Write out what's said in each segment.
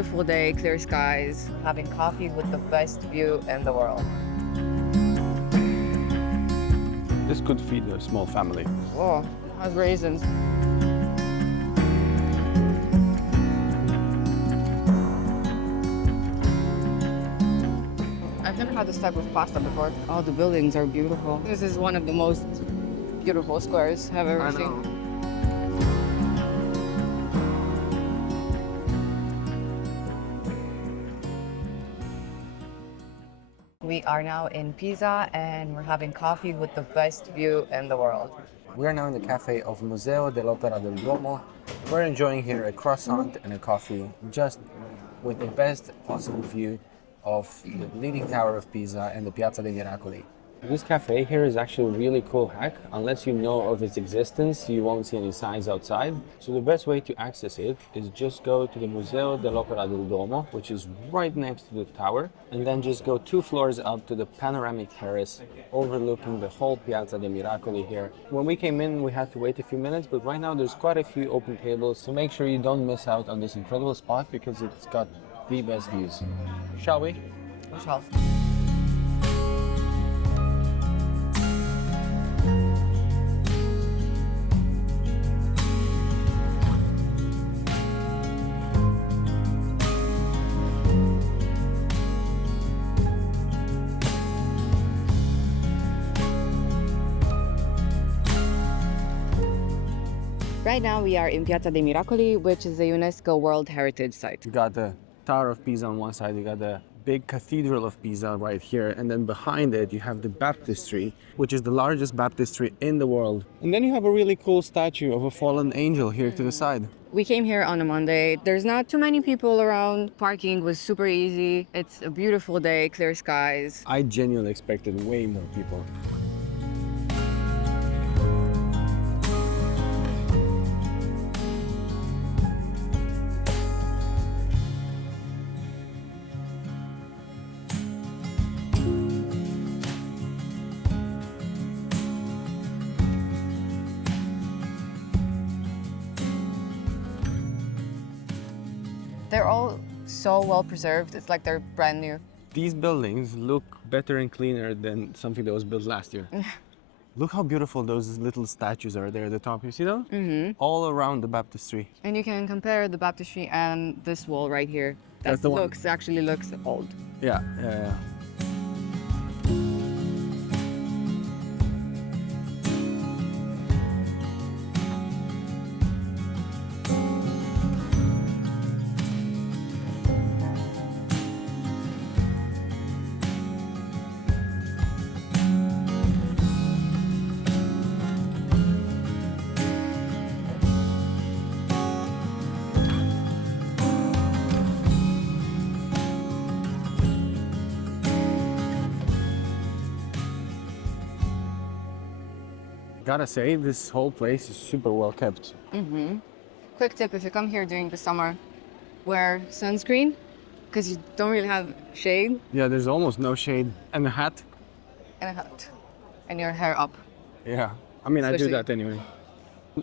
beautiful day, clear skies, having coffee with the best view in the world. This could feed a small family. Whoa, has raisins. I've never had this type of pasta before. All the buildings are beautiful. This is one of the most beautiful squares I've ever seen. We are now in Pisa and we're having coffee with the best view in the world. We are now in the cafe of Museo dell'Opera del Duomo. We're enjoying here a croissant and a coffee, just with the best possible view of the leaning tower of Pisa and the Piazza dei Miracoli. This cafe here is actually a really cool hack. Unless you know of its existence, you won't see any signs outside. So the best way to access it is just go to the Museo dell'Opera del Duomo, which is right next to the tower, and then just go 2 floors up to the panoramic terrace overlooking the whole Piazza dei Miracoli here. When we came in, we had to wait a few minutes, but right now there's quite a few open tables, so make sure you don't miss out on this incredible spot because it's got the best views. Shall we? We shall. Right now we are in Piazza dei Miracoli, which is a UNESCO World Heritage Site. You got the Tower of Pisa on one side, you got the big Cathedral of Pisa right here, and then behind it you have the baptistry, which is the largest baptistry in the world. And then you have a really cool statue of a fallen angel here to the side. We came here on a Monday. There's not too many people around. Parking was super easy. It's a beautiful day, clear skies. I genuinely expected way more people. They're all so well preserved. It's like they're brand new. These buildings look better and cleaner than something that was built last year. Look how beautiful those little statues are there at the top. You see those? Mm-hmm. All around the baptistry. And you can compare the baptistry and this wall right here. That's the one. Actually looks old. Yeah. Gotta say, this whole place is super well kept. Mm-hmm. Quick tip, if you come here during the summer, wear sunscreen, because you don't really have shade. Yeah, there's almost no shade. And a hat. And a hat. And your hair up. Yeah, I mean, Especially... I do that anyway.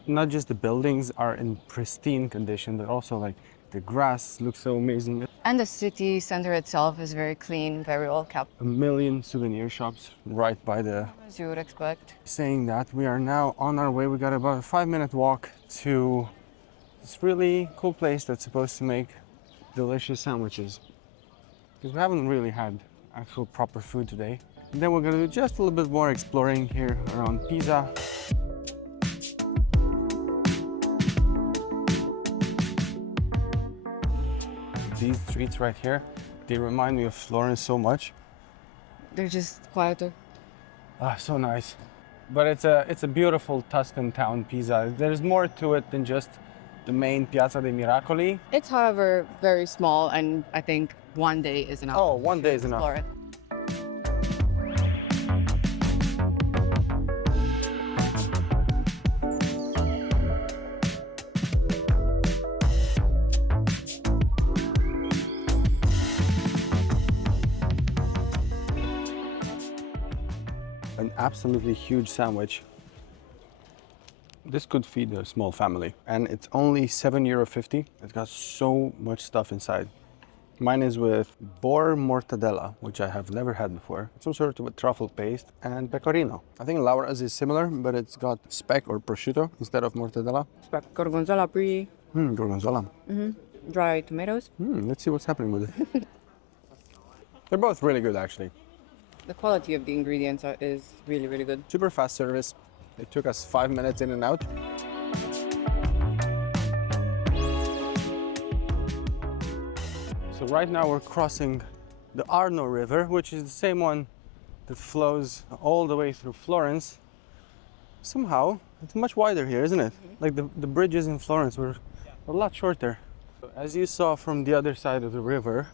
Not just the buildings are in pristine condition, but also like the grass looks so amazing. And the city center itself is very clean, very well kept. A million souvenir shops right by the... As you would expect. Saying that, we are now on our way. We got about a 5-minute walk to this really cool place that's supposed to make delicious sandwiches. Because we haven't really had actual proper food today. And then we're gonna do just a little bit more exploring here around Pisa. These streets right here, they remind me of Florence so much. They're just quieter. Ah, so nice. But it's a beautiful Tuscan town, Pisa. There's more to it than just the main Piazza dei Miracoli. It's, however, very small, and I think one day is enough. Oh, one day is enough. Explore it. An absolutely huge sandwich. This could feed a small family. And it's only €7.50. It's got so much stuff inside. Mine is with boar mortadella, which I have never had before. Some sort of a truffle paste and pecorino. I think Laura's is similar, but it's got speck or prosciutto instead of mortadella. Gorgonzola brie, Gorgonzola. dry tomatoes. Let's see what's happening with it. They're both really good, actually. The quality of the ingredients is really, really good. Super fast service. It took us 5 minutes in and out. So right now we're crossing the Arno River, which is the same one that flows all the way through Florence. Somehow, it's much wider here, isn't it? Like the bridges in Florence were a lot shorter. As you saw from the other side of the river,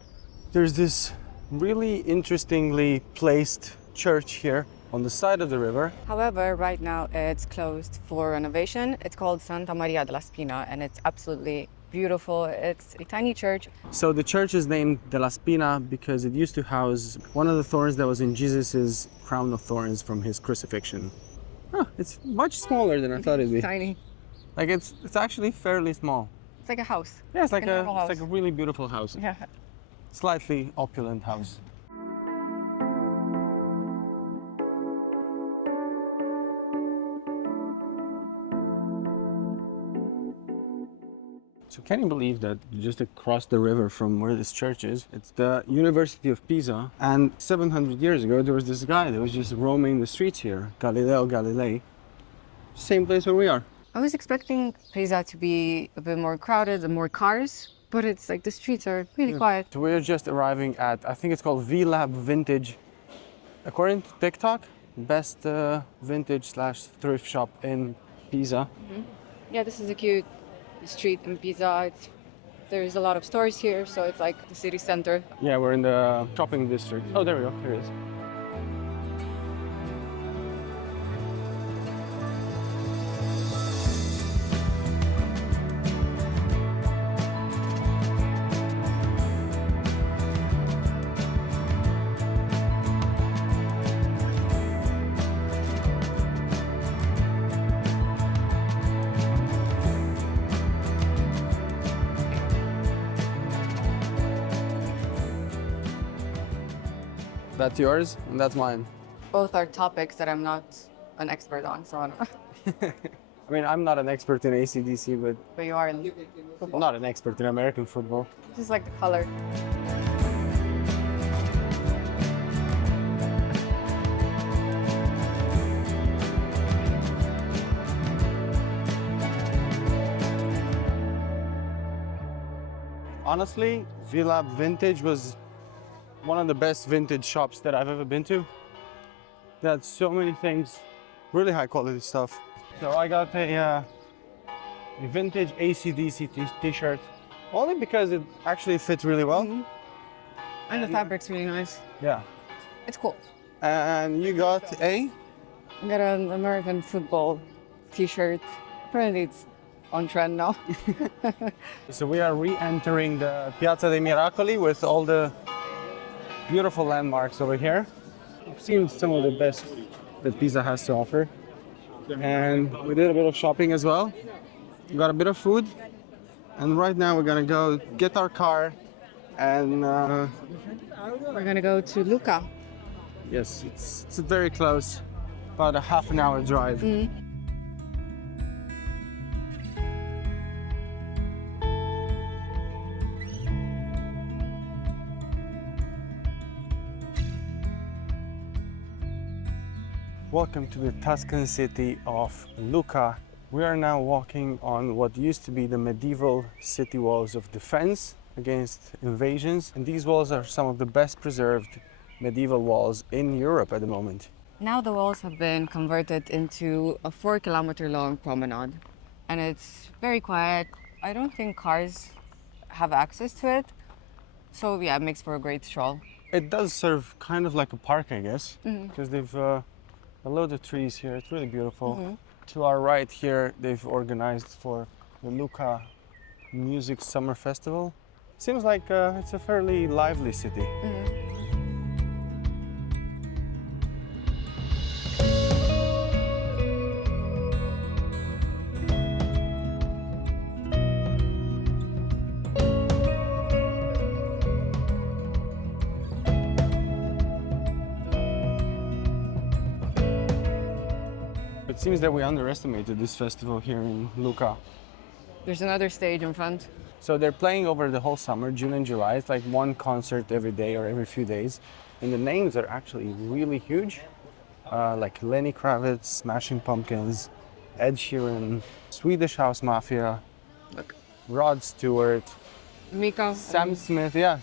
there's this really interestingly placed church here on the side of the river. However, right now it's closed for renovation. It's called Santa Maria della Spina, and it's absolutely beautiful. It's a tiny church. So the church is named Della Spina because it used to house one of the thorns that was in Jesus's crown of thorns from his crucifixion. Huh, it's much smaller than I thought it'd be. Tiny. Like it's actually fairly small. It's like a house. Yeah, it's like a normal house. a really beautiful house. Yeah. Slightly opulent house. So can you believe that just across the river from where this church is, it's the University of Pisa, and 700 years ago there was this guy that was just roaming the streets here, Galileo Galilei. Same place where we are. I was expecting Pisa to be a bit more crowded and more cars, but it's like the streets are really quiet. So we're just arriving at, I think it's called V-Lab Vintage. According to TikTok, best vintage / thrift shop in Pisa. Yeah, this is a cute street in Pisa. There's a lot of stores here, so it's like the city center. Yeah, we're in the shopping district. Oh, there we go, here it is. That's yours and that's mine. Both are topics that I'm not an expert on, so I don't know. I mean, I'm not an expert in AC/DC, but But you are in football. not an expert in American football. Just like the color. Honestly, V-Lab Vintage was one of the best vintage shops that I've ever been to. They had so many things, really high quality stuff. So I got a vintage AC/DC t-shirt, only because it actually fits really well. And the fabric's really nice. Yeah. It's cool. And you got a? I got an American football t-shirt. Apparently it's on trend now. So we are re-entering the Piazza dei Miracoli with all the beautiful landmarks over here. I've seen some of the best that Pisa has to offer. And we did a bit of shopping as well. We got a bit of food. And right now we're gonna go get our car and We're gonna go to Lucca. yes, it's very close, about a half an hour drive. Welcome to the Tuscan city of Lucca. We are now walking on what used to be the medieval city walls of defense against invasions. And these walls are some of the best preserved medieval walls in Europe at the moment. Now the walls have been converted into a 4-kilometer long promenade. And it's very quiet. I don't think cars have access to it. So yeah, it makes for a great stroll. It does serve kind of like a park, I guess, because they've a load of trees here. It's really beautiful. To our right here, they've organized for the Lucca Music Summer Festival. Seems like it's a fairly lively city. seems that we underestimated this festival here in Lucca. There's another stage in front. So they're playing over the whole summer, June and July. It's like one concert every day or every few days. And the names are actually really huge. Like Lenny Kravitz, Smashing Pumpkins, Ed Sheeran, Swedish House Mafia, Look. Rod Stewart, Mika. Sam Smith, yeah.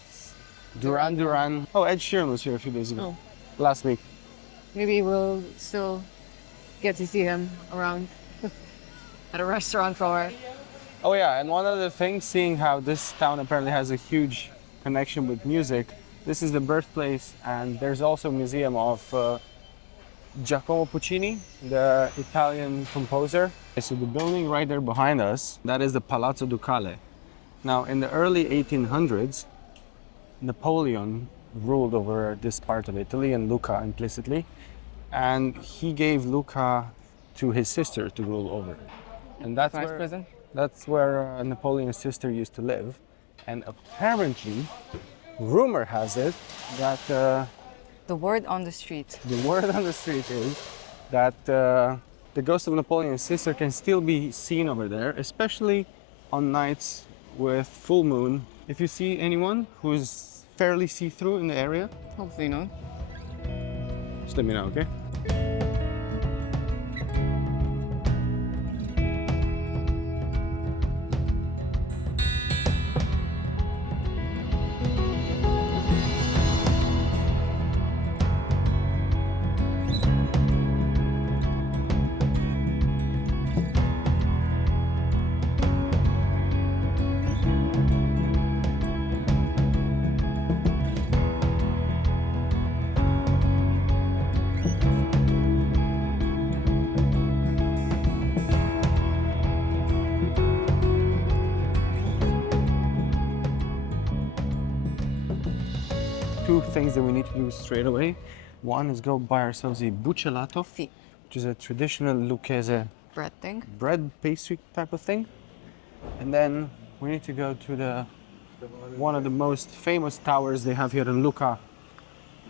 Duran Duran. Oh, Ed Sheeran was here a few days ago. Last week. Maybe we'll still get to see him around at a restaurant somewhere. Oh yeah, and one other thing, seeing how this town apparently has a huge connection with music, this is the birthplace, and there's also a museum of Giacomo Puccini, the Italian composer. So the building right there behind us, that is the Palazzo Ducale. Now, in the early 1800s, Napoleon ruled over this part of Italy and Lucca implicitly, and he gave Lucca to his sister to rule over. And that's Nice where, prison. that's where Napoleon's sister used to live. And apparently, rumor has it that The word on the street. the word on the street is that the ghost of Napoleon's sister can still be seen over there, especially on nights with full moon. If you see anyone who's fairly see-through in the area, Hopefully not. just let me know, okay? Two things that we need to do straight away. One is go buy ourselves a buccellato, See. which is a traditional Lucchese Bread thing. bread pastry type of thing. And then we need to go to one of the most famous towers they have here in Lucca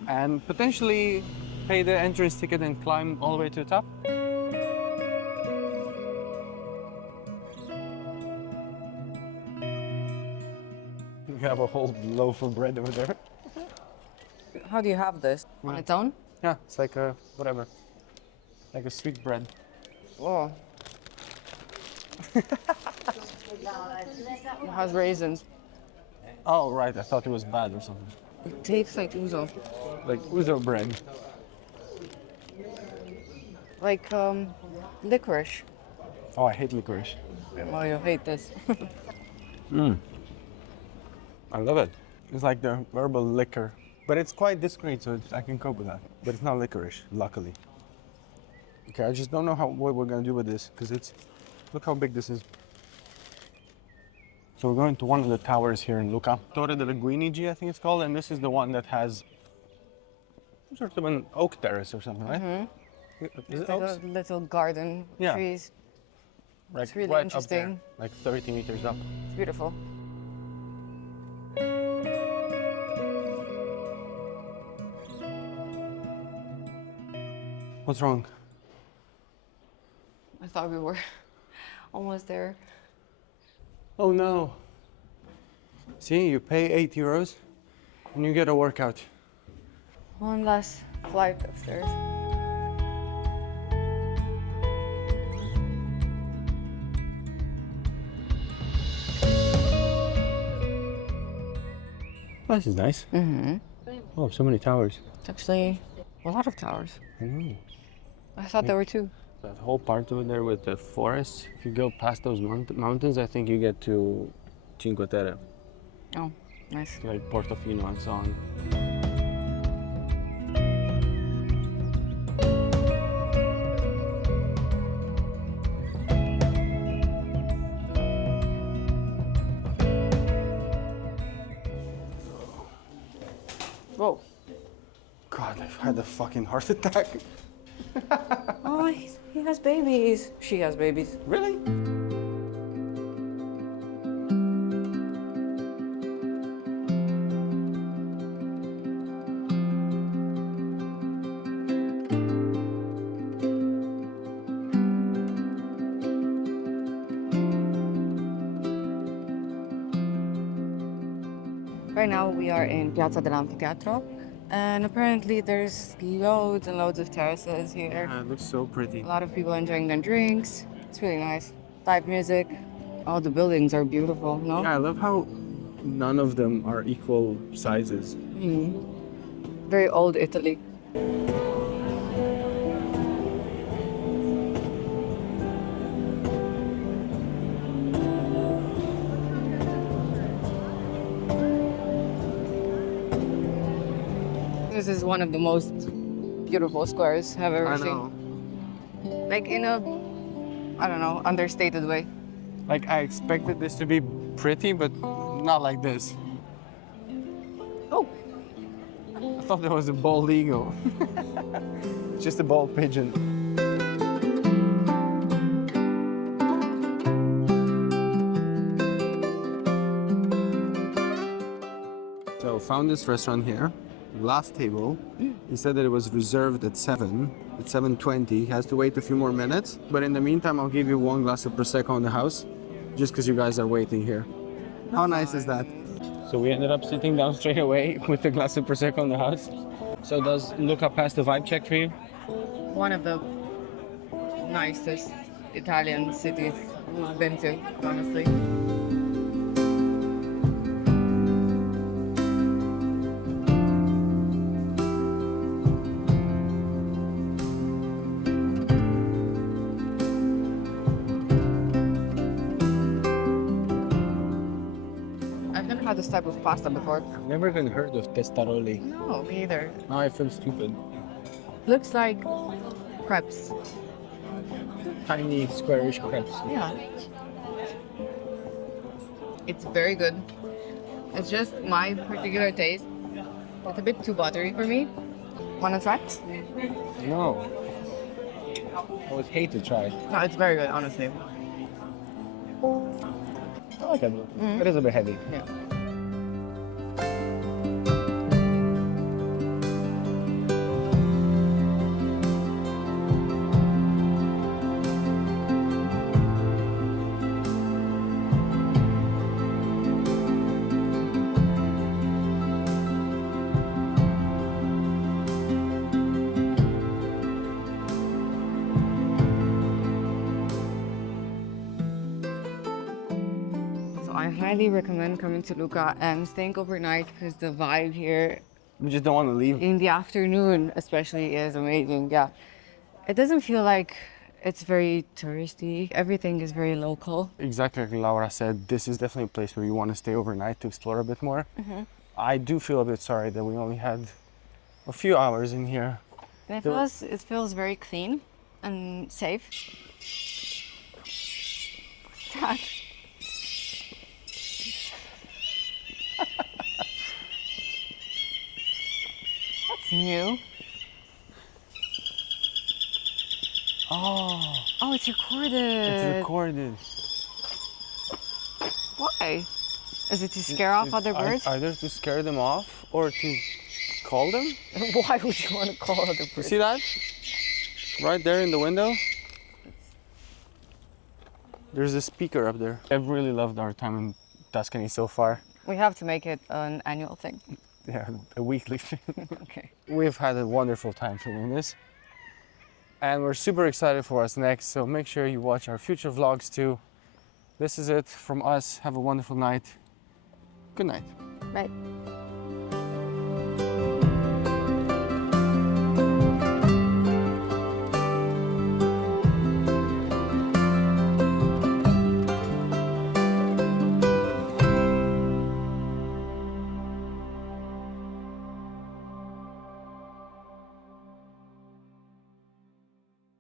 and potentially pay the entrance ticket and climb all the way to the top. We have a whole loaf of bread over there. How do you have this? On its own? Yeah, it's like a whatever, like a sweet bread. Oh. It has raisins. Oh right, I thought it was bad or something. It tastes like ouzo. Like ouzo bread. Like licorice. Oh, I hate licorice. Well, you'll hate this. I love it. It's like the herbal liquor, but it's quite discreet, so I can cope with that. But it's not licorice, luckily. Okay, I just don't know what we're gonna do with this, because look how big this is. So we're going to one of the towers here in Lucca, Torre delle Guinigi, I think it's called, and this is the one that has sort of an oak terrace or something, right? Is it It's like oaks? a little garden, Yeah. trees. Like it's really right up there, interesting. like 30 meters up. It's beautiful. What's wrong? I thought we were almost there. Oh no. See, you pay €8 and you get a workout. One last flight upstairs. Oh, this is nice. Oh, so many towers. It's actually a lot of towers. I know. I thought there were two. That whole part over there with the forest, if you go past those mountains, I think you get to Cinque Terre, Oh, nice. like Portofino and so on. Whoa. God, I've had a fucking heart attack. Oh, he has babies. She has babies. Really? Right now we are in Piazza dell'Anfiteatro, and apparently there's loads and loads of terraces here. Yeah, it looks so pretty. A lot of people enjoying their drinks. It's really nice. Live music. All the buildings are beautiful, no? Yeah, I love how none of them are equal sizes. Very old Italy. This is one of the most beautiful squares I've ever seen. Like in a, I don't know, understated way. Like I expected this to be pretty, but not like this. Oh, I thought there was a bald eagle. Just a bald pigeon. So found this restaurant here. Last table. He said that it was reserved at 7. At 7:20. He has to wait a few more minutes. But in the meantime, I'll give you one glass of Prosecco on the house, just because you guys are waiting here. How nice is that? So we ended up sitting down straight away with a glass of Prosecco on the house. So does Lucca pass the vibe check for you? one of the nicest Italian cities we've been to, honestly. I've never had this type of pasta before. I've never even heard of testaroli. No, me either. Now I feel stupid. Looks like crepes. Tiny squarish crepes. Yeah. It's very good. It's just my particular taste. It's a bit too buttery for me. Wanna try? No. I would hate to try. No, it's very good, honestly. I like it. It is a bit heavy. Yeah. I highly recommend coming to Lucca and staying overnight because the vibe here We just don't want to leave. in the afternoon especially is amazing. Yeah. It doesn't feel like it's very touristy. Everything is very local. Exactly like Laura said, this is definitely a place where you want to stay overnight to explore a bit more. I do feel a bit sorry that we only had a few hours in here. And There- it feels very clean and safe. What's that? That's new. Oh, Oh, it's recorded. it's recorded. Why? Is it to scare off other birds? Either to scare them off or to call them. Why would you want to call other You birds? see that? Right there in the window. There's a speaker up there. I've really loved our time in Tuscany so far. We have to make it an annual thing. Yeah, a weekly thing. Okay. We've had a wonderful time filming this. And we're super excited for what's next, so make sure you watch our future vlogs too. This is it from us. Have a wonderful night. Good night. Bye.